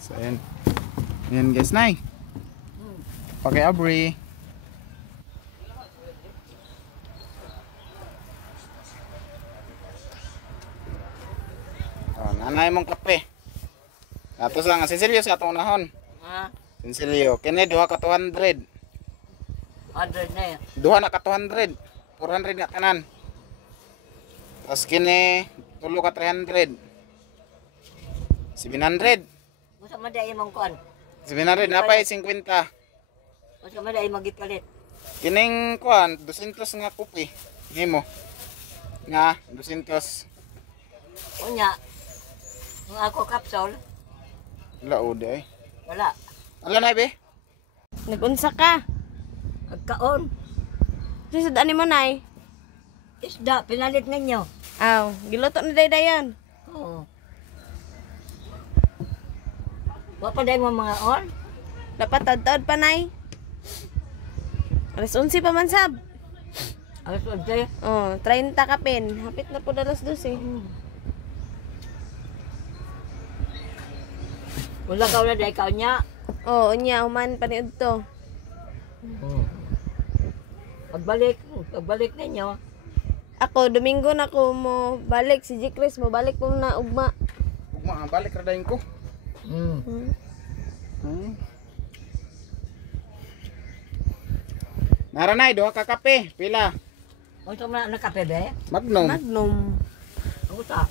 So ayan. Ayan guys, nay. Paki-abri. Oh, nanay mong kape. Atos lang, sinsilyo sa atong unahon. Ha? Sinsilyo, kini duha ka 200. 100 na yan. Duha na ka 200. 400 nga tanan. Tapos kini tulo ka 300. 700. Masa maday mong kuan. 700 napay 50. Masa maday magipalit. Kining kuan 200 nga kopi. Nimo. Nga 200. Unya. Ang ako kapsol, Laod ay. wala. Ala na be? Nagunsa ka. Agkaon. Sisad ani mo nay? Isda, pinalit ninyo. Aw, giluto ni daydayon. Oo. Wapa day mo mga on? Dapat tad-tad pa nay. Alas 11 pa man sab. Alas 11. Oh, 30 ka pin. Hapit na po alas 12. Wala ka wala day ka niya. Oh, unya human paniud to. Pagbalik ninyo. Ako Domingo na ko mo balik si Jikris mo balik po na ugma. Ugma balik ra dayon ko. Naranay duha ka kape, pila? Unsa man na kape be? Magnum. Magnum. Ang usa.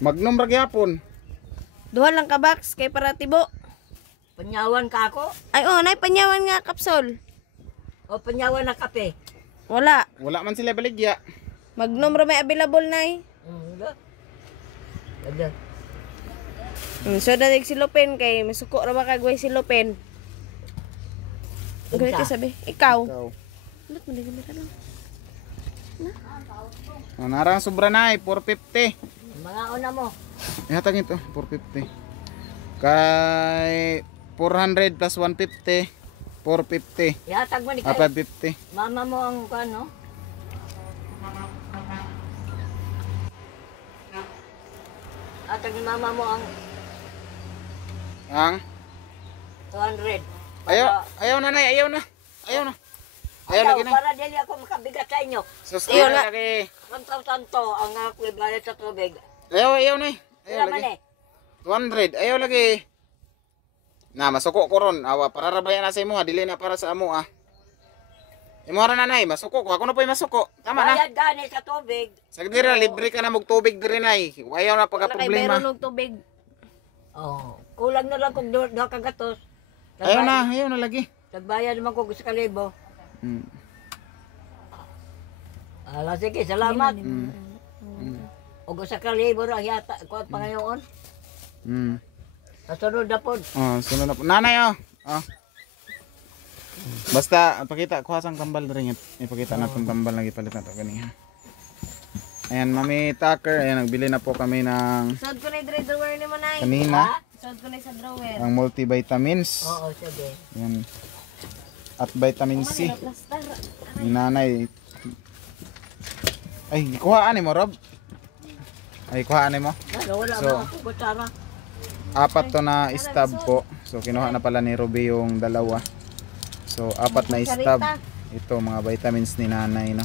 Magnum ra gyapon. Duha lang ka box kay para tibo. Panyawan ka ako? Ay oh, nay panyawan nga kapsol. O panyawan na kape? Wala. Wala man sila baligya. Magnum ra may available nay. Wala. Wala. So dadig si Lupin kay masuko ra ba kagway si Lupin. Ganit ka sabi. Ikaw. Ikaw. Ulit mo gamit lang. Narang sobra na 450. Mga una mo. Ihatag ito, 450. Kay 400 plus 150, 450. Ihatag mo ni Ah, kay 550. mama mo ang ano? Hatag ni mama mo ang Ang 200. ayaw na nay, ayaw na. Ayaw na. Ayaw lagi na. Para dili ako makabigat sa inyo. Ayaw na lagi. Tanto ang ako ibayad sa tubig. Ayaw nay. Ayaw Wala man lagi. eh. 200, ayaw lagi. Na masuko ko ron. Awa para rabayan na sa imo, dili na para sa amo ah. Imo ra nanay, masuko ko. Ako na po masuko. Tama na. Bayad gani sa tubig. Sagdira libre ka na mog tubig diri nay. Ayaw na pagka Wala kay problema. bayron og tubig. Oh, kulang na lang kung duha ka gatos. Ayaw na lagi. Nagbayad naman ko sa kalibo. Hmm. Ala sige, salamat. Og sa kalibo ra yata ko pa ngayon. Hmm. Sa sunod na pod. Oh, sunod na po. Nanay oh. Oh. Basta pakita ko sang kambal diri ipakita natin kambal lagi palit na to gani ha. Ayan, Mami Tucker, ayan nagbili na po kami ng Sod ko na yung drawer ni mo nay. kanina Sod ko na sa drawer. ang multivitamins. Oo, sige. Ayan. At vitamin C. Plaster. Ni nanay. Ay, kuhaan mo Rob. Ay, kuhaan mo. Ano, wala So, ba ako kutsara? 4 to na stab po. So kinuha na pala ni Ruby yung dalawa. So 4 na stab. Ito mga vitamins ni nanay no.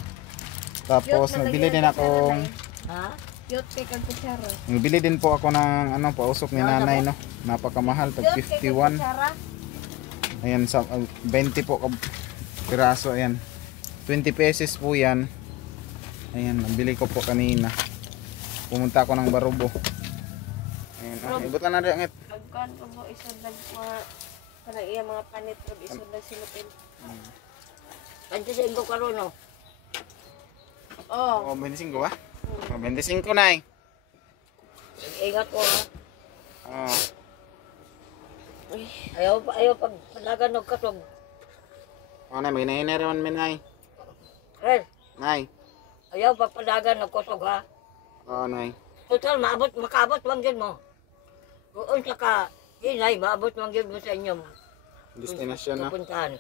Tapos nagbili din akong Ha? Cute kay kag kutsara. nagbili din po ako ng ano pausok ni nanay no. Napakamahal tag 51. Ayan sa 20 po piraso ayan. 20 pesos po yan. Ayan, nabili ko po kanina. Pumunta ako ng Barubo. Ayan, ibutan na rin. Pagkan ko mo isod mga para iya mga panit ro isod nag silupin. Kantisin ko karon no. Oh. Oh, 25 ba? Oh, 25 na eh. Ingat ko ha. Oh. Ayaw pag panagan og kasog. Oh, nay, may nainay raman minay. Eh, Nay. ayaw pag panagan og kasog ha. Oh, nay. Total makaabot lang gyud mo. Kung sa ka inay maabot lang gyud mo sa inyo. Destinasyon na. Pupuntahan.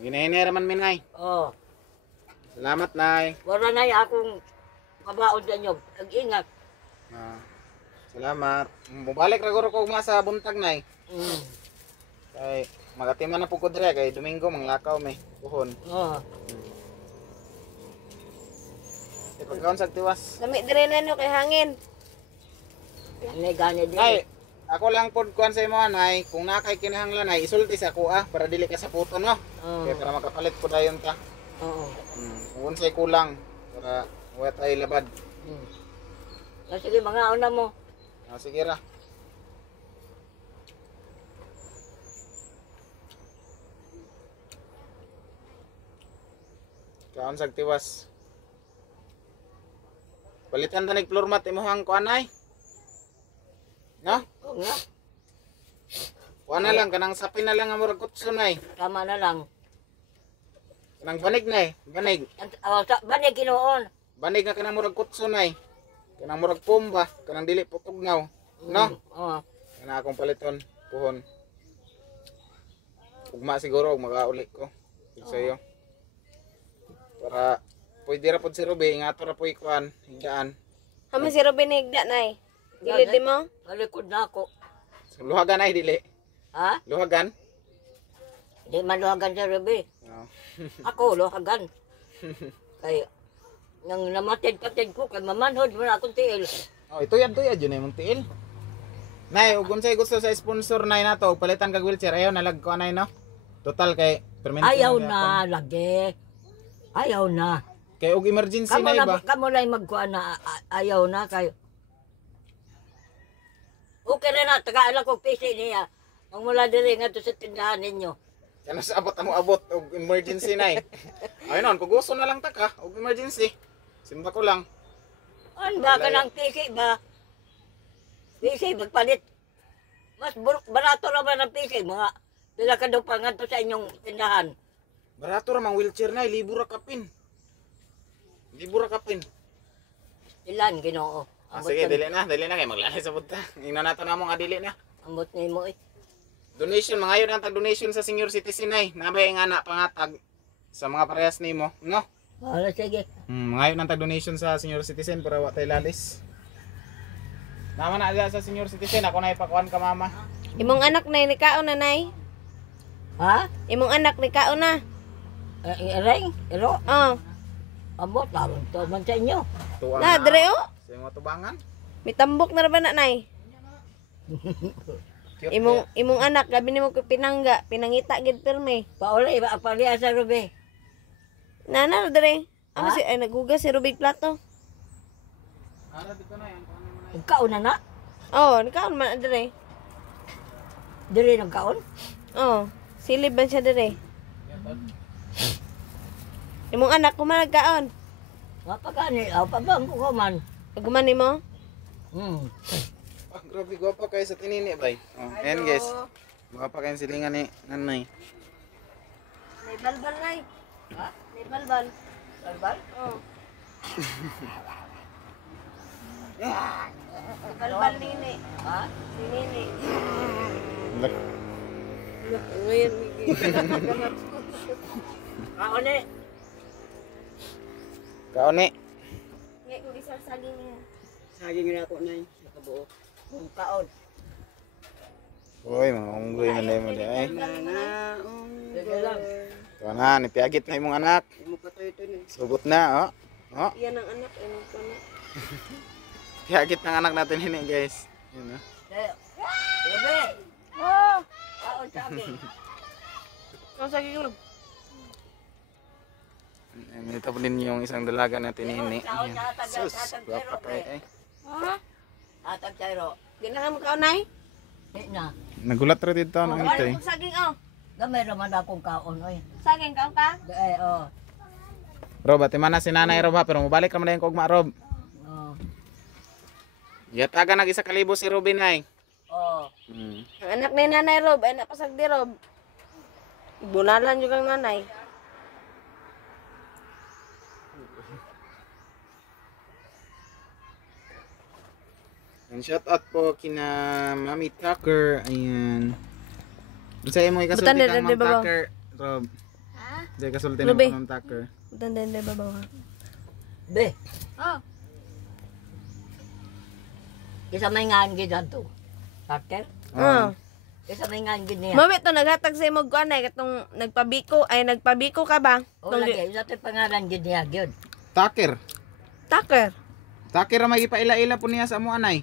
Ginainay raman minay. Oh, Salamat, nay. wala na akong kabaon sa inyo. Ag-ingat. Ah. Salamat. Mubalik ra guro ko ugma sa buntag nay. Mm. Kay magatiman na pud ko dire kay Domingo manglakaw may puhon. Oo. Pagkaon sa tiwas. Lami dire na no kay hangin. May gani din. Nay, ako lang pod kuan sa imo nay, kung nakay kinahanglan nay isulti sa ako para dili ka sa puto no. Oo. Kaya para makapalit ko dayon ta. Oo. Kung unsay kulang para wala tayo labad. Mm. Sige, mga una mo. Sige ra. Kaon sa tiwas. Palitan tanig floor mat imuhang kuan nay. No? Oo nga. Kuan na lang kanang sapin na lang ang murag kutso nay. Tama na lang. Kanang banig nay, banig. Banig ginoon. Banig nga kanang murag kutso nay. Kanang murag pumba, kanang dili putugnaw. No? Oo. Kana akong paliton, puhon. Ugma siguro ug magauli ko. Sa iyo. Para pwede ra pod si Ruby, ingato ra po'y kuan, higdaan. Hama si Robin higda nay. Dili di mo? Malikod na ako. Luhagan ay dili. Ha? Luhagan. Di man luhagan sa Ruby. Oh. Ako, luhagan. Kaya, nang namatid-patid ko, kay mamanhod mo na akong tiil. Oh, tuyad yun ay mong tiil. Nay, ug unsay gusto sa sponsor nay nato, palitan kag wheelchair ayaw nalag ko anay no. Total kay permanente. Ayaw na na, lagi. Ayaw na. Kay ug emergency Kamo nay ba? na, kamo lang magkuhan na ayaw na kayo. Okay na na, tagaan ko pisi niya. Ang mula diri nga to sa tindahan ninyo. Kana sa abot amo abot og emergency nay. Ay non, kung gusto na lang ta ka og emergency. Simba ko lang. Ano ba ka ng pisi ba? Pisi, magpalit. Mas barato naman ang pisi, mga pila ka daw pa nga to sa inyong tindahan. Barato ra mang wheelchair nay, libo ra kapin. Libo ra kapin. Ilan, Ginoo? Sige, dili na kay maglalay sa punta. Ingna nato namo nga dili na. Ambot ni mo eh. Donation, mangayon ang tag-donation sa senior citizen ay. Nabay nga na pangatag sa mga parehas nimo, no? Wala, sige. Mangayon ang tag-donation sa senior citizen para wa tay lalis. Nama na dila sa senior citizen, ako na ipakuan ka mama. Imong anak nay ni kaon na nay. Ha? Imong anak ni kaon na. Ireng? Iro? Oh. Ambot, tawag to man sa inyo. Tuwa Na dire oh. sa mga tubangan. Mitambok na ra ba na nay? Cute Imong anak gabi nimo ko pinangga, pinangita gid pirme. Paulay, pagliya sa Ruby. Nana dire. Amo Ha? si ay naghugas si Rubik plato. Ara dito na yan. Nagkaon na na? Oh, ni kaon man dire. Diri nagkaon? Oh, silib man siya dire. Imong anak ko man nagkaon. Mapagani, pabang ko man. Pagman nimo? Ah, grabe gwapa kayo sa tinini bay. Oh, ayan guys. Gwapa kayo silingan ni nanay. May balbal nay. Ha? May balbal. Balbal? Oh. Balbal nini. Ha? Si nini. Lak. Ngayon, Kaon eh. Kaoni. ngayon ko isang saging niya. Saging na ako na nakabuo. Kaon. Uy, mga unggoy man dai mo di ay. Sige lang. Tuwa na, nipiagit na imong anak. Sugot na, oh. Oh, Yan ang anak, ano ko na. piagit ng anak natin ini guys. Yun, oh. Ruby! Oh! Kaon saging. Ang saging lang. Ito po din yung isang dalaga natin ini. Kaon sa tagal, Sus, sa gwapa tagal. kayo ay. Ha? Atag sayro. Ginahan mo kaunay? Di na. Nagulat rin dito ng ito eh. Ano saging oh? Gamay naman akong kaon, oy. Saging kaon ka? Oh. Rob, ati man na si nanay Rob ha, pero mabalik ka man na yung kugma Rob. Oh. Yataga nag 1,000 si Robin ay. Oh. Hmm. Ang anak ni Nanay Rob, ay napasag di Rob. Bunalan juga ang nanay. And shout out po kina Mami Tucker. Ayan. Bisaya mo ikasulti Butan din, kang di Ma'am ba ba? Tucker, Rob. Ha? Di kasulti Ruby. ng Ma'am Tucker. Butan din babaw ha. Be. Oh. Isa may ngangin dito. Taker? Oh. Isa may ngangin niya. Mami to naghatag sa imo kuan ay katong nagpabiko ka ba? O lagi, ito yung pangalan yun niya, yun. Taker. Taker. Taker may ipaila-ila po niya sa amo anay.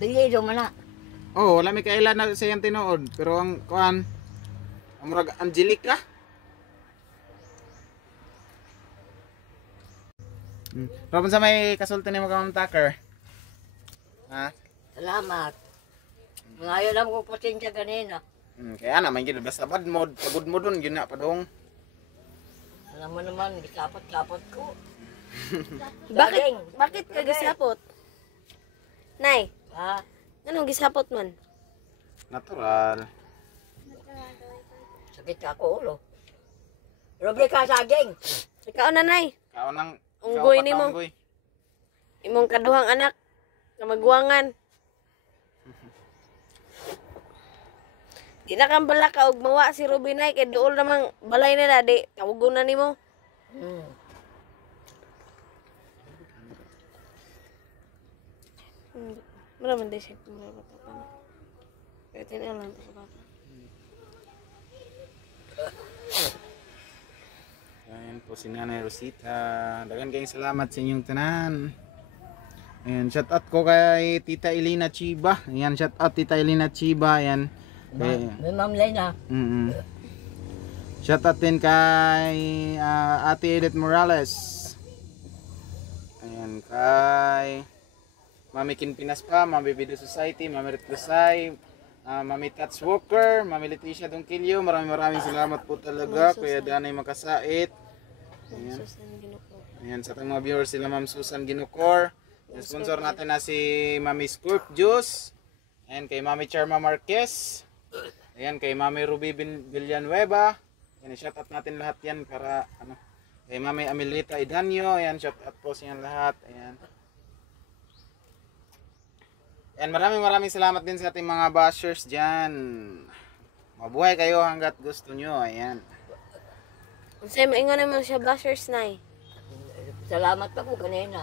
Pilido man na. Oh, wala may kaila na siyang tinuod. Pero ang kuan, amurag Angelica. Robin sa may kasulti ni mo ka Ma'am Taker. Ha? Salamat. Ngayon lang ko pasensya kanina. Kaya naman gid basta bad mod, pagod mo dun yun na padong. Alam mo naman, gisapot-sapot ko. Bakit ka gisapot? Nay, Ha? anong gisapot man? Natural. Sakit ako ulo. Robi ka saging. Ikaw na nay, Kao nang Unggoy nimo. Imong kaduhang anak na magwangan. Di na kang bala ka og mawa si Ruby nay kay duol namang balay nila di tawagon na nimo. Hmm. Maraman di siya maraman pa. Pero tinalan ta sa bata. Ayan po si Nanay Rosita. Dagan kayong salamat sa inyong tanan. Ayan, shout out ko kay Tita Elena Chiba. Ayan, shout out Tita Elena Chiba. Ayan. May Ma'am Lena. Shout out din kay Ate Edith Morales. Ayan, kay Mami Kinpinas pa, Mami Video Society, Mami Ritlusay, Mami Tats Walker, Mami Leticia Dongkilyo. Maraming salamat po talaga. Kuya Danay Makasait. Ayan. Ayan, sa ating mga viewers sila Ma'am Susan Ginukor. Yung sponsor natin na si Mami Scoop Juice. Ayan, kay Mami Charma Marquez. Ayan, kay Mami Ruby Villanueva. Ayan, shout out natin lahat yan para ano. Kay Mami Amelita Idanyo. Ayan, shout out po sa inyo lahat. Ayan. Ayan, maraming salamat din sa ating mga bashers dyan. Mabuhay kayo hanggat gusto nyo. Ayan. Unsay maingon naman siya bashers nay. Salamat pa po kanina.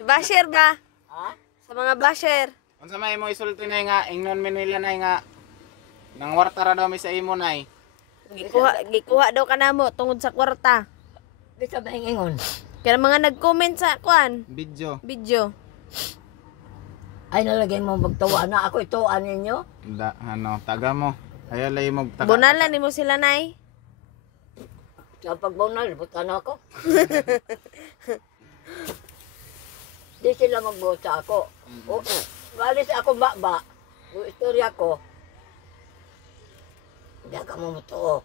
Basher ba? Ha? Sa mga basher. Kung sa may mo isulti na nga, ingnon minila na nga. Nang wartara daw mi sa imo nay. Gikuha daw ka namo tungod sa kwarta. Bisa ba ingon? Kaya mga nag-comment sa kuan, Video. video. Ay nalagay mo magtawa na ako ituan ninyo. Taga mo. Kaya lay mo taga. Bunalan nimo sila nay. Sa pagbunal, butan ako. Di sila magbuot sa ako. O, walis ako ba? Yung istorya ko. Hindi ka mo mutuo.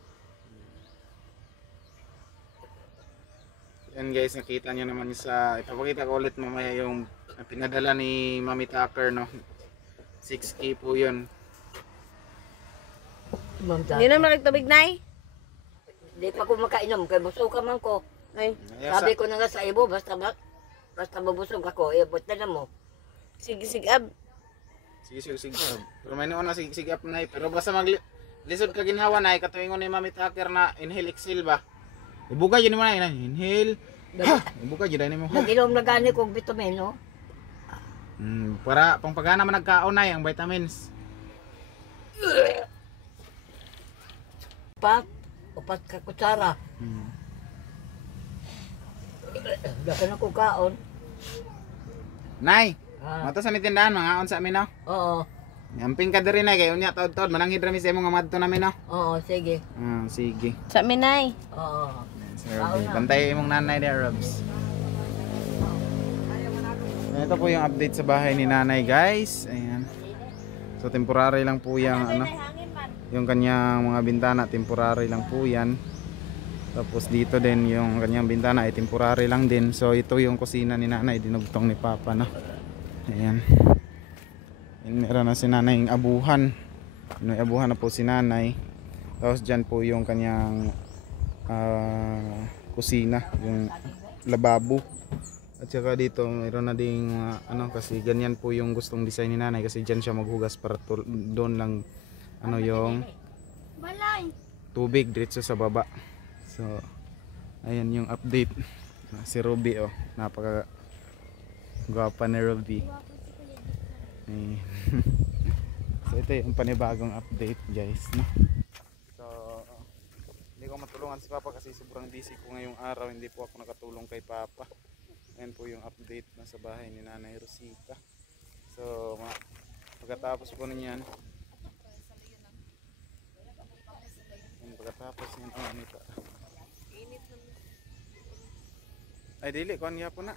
Yan guys, nakita nyo naman sa, ipapakita ko ulit mamaya yung pinadala ni Mami Tucker, no? 6K po yun. Hindi na makagtubig nay. Hindi pa ko makainom, kaya busog ka man ko. Ay, Sabi ko na nga sa ibo, basta mabusog ako, iabot na na mo. sige ab. Sige. Pero may noon na sige up na pero basta lisod ka ginhawa na katuingon ni Mami Tucker na inhale exhale ba. Ibuka yun mo na inhale. Ibuka yun mo. Nag-inom na gani kong vitamin, no? Para pangpagana man nagkaon na ang vitamins. Upat ka kutsara. Daka na ko kaon. Nay, Ah. mato sa mitindahan mga on sa amin no. Oo, Amping ka diri na kay unya taud-taud mananghid ra mi sa imong nga madto namin no. oo, sige. Sige. Sa amin nay. Oo. Sir Robby. Bantay imong nanay there, Robs. Ito po yung update sa bahay ni nanay, guys. Ayan. So temporary lang po yung yung kanyang mga bintana, temporary lang po yan. Tapos dito din yung kanyang bintana ay temporary lang din. So ito yung kusina ni nanay, dinugtong ni papa, no. Ayan. Meron na si nanay yung abuhan. May abuhan na po si nanay. Tapos dyan po yung kanyang kusina, yung lababo. At saka dito mayroon na ding kasi ganyan po yung gustong design ni nanay, kasi dyan siya maghugas para doon lang yung tubig diretso sa baba. So ayan yung update. Si Ruby, napaka gwapa ni Ruby. Ayan. So ito yung panibagong update guys, no? So hindi ko matulungan si Papa kasi sobrang busy ko ngayong araw, hindi po ako nakatulong kay Papa. Ayan po yung update na sa bahay ni Nanay Rosita. So pagkatapos po niyan, pagkatapos niyan, nito. Ay dili, kuhan po na.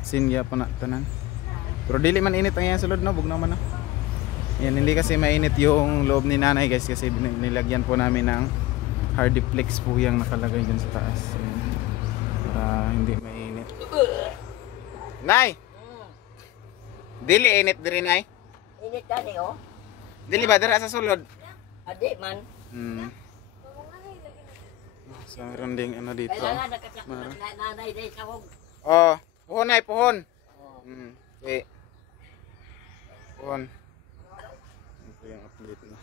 Sin po na tanan. Pero dili man init ang yan sulod, no? Bugnaw man, no? Yan, hindi kasi mainit yung loob ni Nanay guys kasi nilagyan po namin ng hardiplex po yung nakalagay dyan sa taas. Ayan. Para hindi mainit. Nay! Dili init diri, Nay? Init tani oh. Dili ba dira sa sulod? Adi man. So meron ding ano dito. Kailangan nakasakot na nanay day sa hog. Oh, puhon, Nay, puhon. Okay. Puhon. Ito yung update na.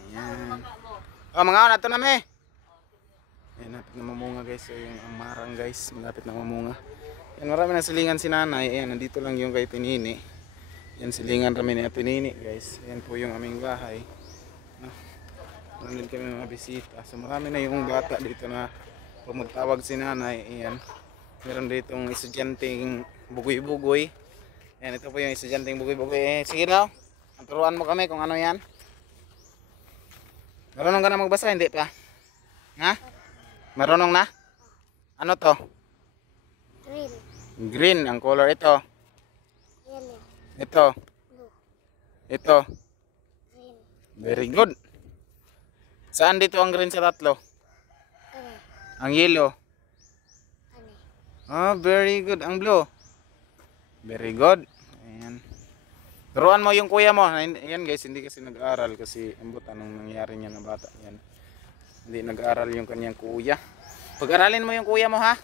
Ayan. Oh, mga anak, ito na me. Ayan, malapit na mamunga guys. So yung ang marang guys, malapit na mamunga. Ayan, marami na silingan si Nanay. Ayan, nandito lang yung kay Tinini. Ayan, silingan kami ni Tinini guys. Ayan po yung aming bahay. Meron din kami mga bisita. So marami na yung bata dito na pumagtawag si Nanay. Ayan. Meron dito yung estudyanteng bugoy-bugoy. Ayan, ito po yung estudyanteng bugoy-bugoy. Sige daw, turuan mo kami kung ano yan. Marunong ka na magbasa, hindi pa? Ha? Marunong na? Ano to? Green. Green, ang color ito. Yellow. Ito. Blue. Ito. Green. Very good. Saan dito ang green sa tatlo? Ano? Ang yellow. Ano? Oh, very good. Ang blue. Very good. Ayan. Turuan mo yung kuya mo. Ayan guys, hindi kasi nag-aaral kasi ambot anong nangyari niya na bata. Ayan. Hindi nag-aaral yung kanyang kuya. Pag-aralin mo yung kuya mo, ha?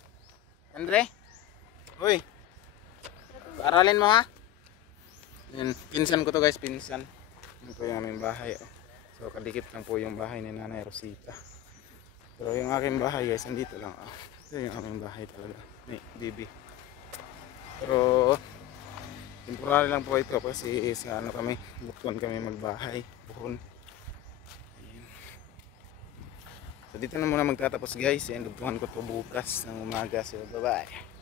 Andre? Uy. Pag-aralin mo, ha? Ayan. Pinsan ko to guys, pinsan. Ito po yung aming bahay. Oh. So kadikit lang po yung bahay ni Nanay Rosita. Pero yung aking bahay guys, andito lang. Oh. Ito yung aming bahay talaga. Ni Bibi. Pero temporary lang po ito kasi sa ano kami, bukuan kami magbahay, buhon. Ayan. So dito na muna magtatapos guys, and bukuhan ko to bukas ng umaga. So bye bye.